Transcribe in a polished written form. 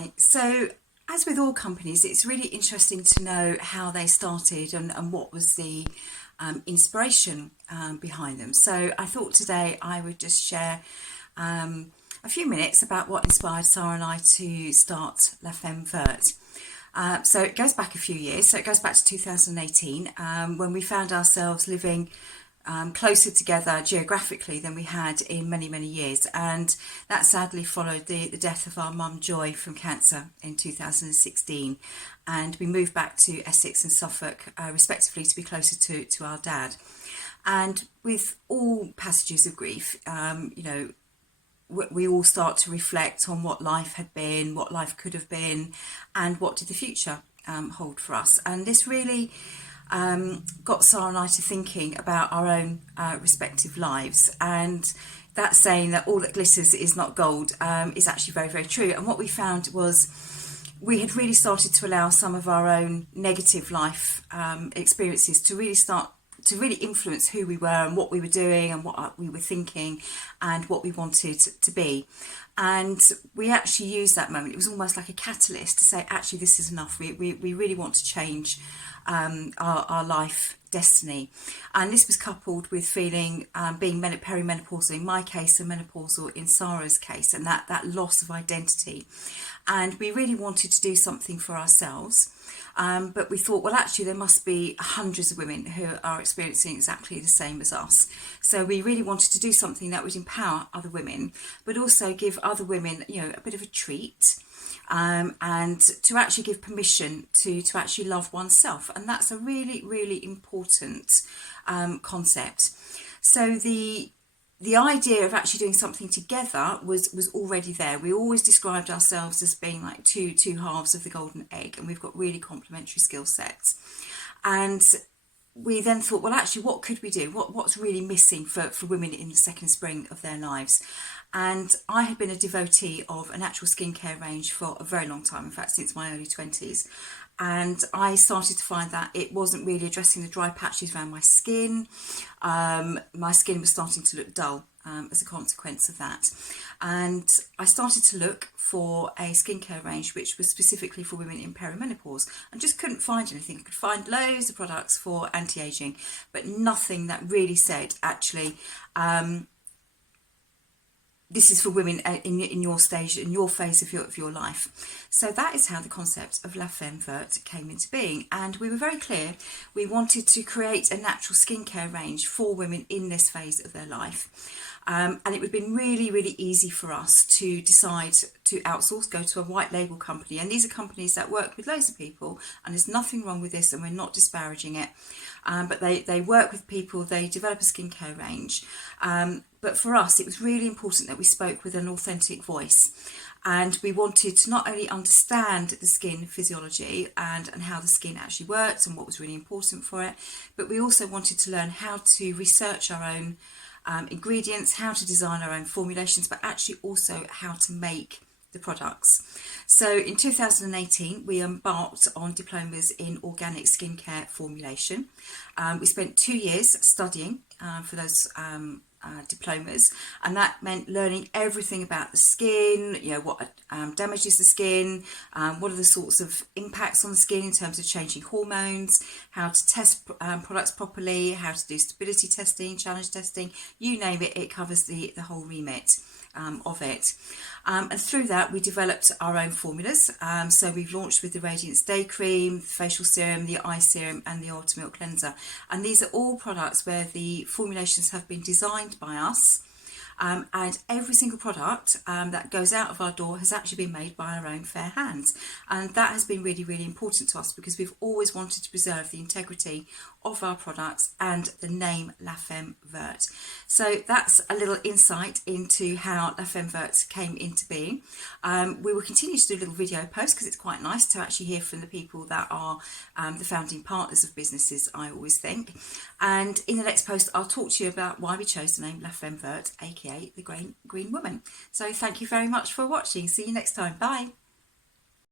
Hi, so as with all companies, it's really interesting to know how they started and what was the inspiration behind them. So I thought today I would just share a few minutes about what inspired Sara and I to start LaFemmeVerte. So it goes back a few years, so it goes back to 2018 when we found ourselves living closer together geographically than we had in many, many years. And that sadly followed the death of our mum Joy from cancer in 2016. And we moved back to Essex and Suffolk, respectively, to be closer to our dad. And with all passages of grief, we all start to reflect on what life had been, what life could have been, and what did the future hold for us. And this really got Sara and I to thinking about our own respective lives, and that saying that all that glitters is not gold is actually very, very true. And what we found was we had really started to allow some of our own negative life experiences to really influence who we were and what we were doing and what we were thinking and what we wanted to be. And we actually used that moment. It was almost like a catalyst to say, actually, this is enough. We really want to change our life destiny. And this was coupled with feeling being perimenopausal in my case and menopausal in Sara's case, and that loss of identity. And we really wanted to do something for ourselves. But we thought, well, actually, there must be hundreds of women who are experiencing exactly the same as us. So we really wanted to do something that would empower other women, but also give other women, a bit of a treat, and to actually give permission to actually love oneself. And that's a really, really important concept. So the idea of actually doing something together was already there. We always described ourselves as being like two halves of the golden egg, and we've got really complementary skill sets. And we then thought, well, actually, what could we do? What's really missing for women in the second spring of their lives? And I had been a devotee of a natural skincare range for a very long time, in fact, since my early 20s. And I started to find that it wasn't really addressing the dry patches around my skin. My skin was starting to look dull as a consequence of that. And I started to look for a skincare range which was specifically for women in perimenopause, and just couldn't find anything. I could find loads of products for anti-aging, but nothing that really said, actually, this is for women in your stage, in your phase of your life. So that is how the concept of LaFemmeVerte came into being. And we were very clear, we wanted to create a natural skincare range for women in this phase of their life. And it would have been really, really easy for us to decide to outsource, go to a white label company. And these are companies that work with loads of people, and there's nothing wrong with this, and we're not disparaging it. But they work with people, they develop a skincare range. But for us, it was really important that we spoke with an authentic voice. And we wanted to not only understand the skin physiology and how the skin actually works and what was really important for it, but we also wanted to learn how to research our own ingredients, how to design our own formulations, but actually also how to make the products. So in 2018, we embarked on diplomas in organic skincare formulation. We spent 2 years studying for those diplomas, and that meant learning everything about the skin, what damages the skin, what are the sorts of impacts on the skin in terms of changing hormones, how to test products properly, how to do stability testing, challenge testing, you name it, it covers the whole remit of it. And through that, we developed our own formulas. So we've launched with the Radiance Day Cream, the Facial Serum, the Eye Serum, and the Ultra Milk Cleanser. And these are all products where the formulations have been designed by us. And every single product that goes out of our door has actually been made by our own fair hands. And that has been really, really important to us because we've always wanted to preserve the integrity of our products and the name LaFemmeVerte. So that's a little insight into how LaFemmeVerte came into being. We will continue to do little video posts because it's quite nice to actually hear from the people that are the founding partners of businesses, I always think. And in the next post, I'll talk to you about why we chose the name LaFemmeVerte, aka the Green Woman. So thank you very much for watching. See you next time. Bye.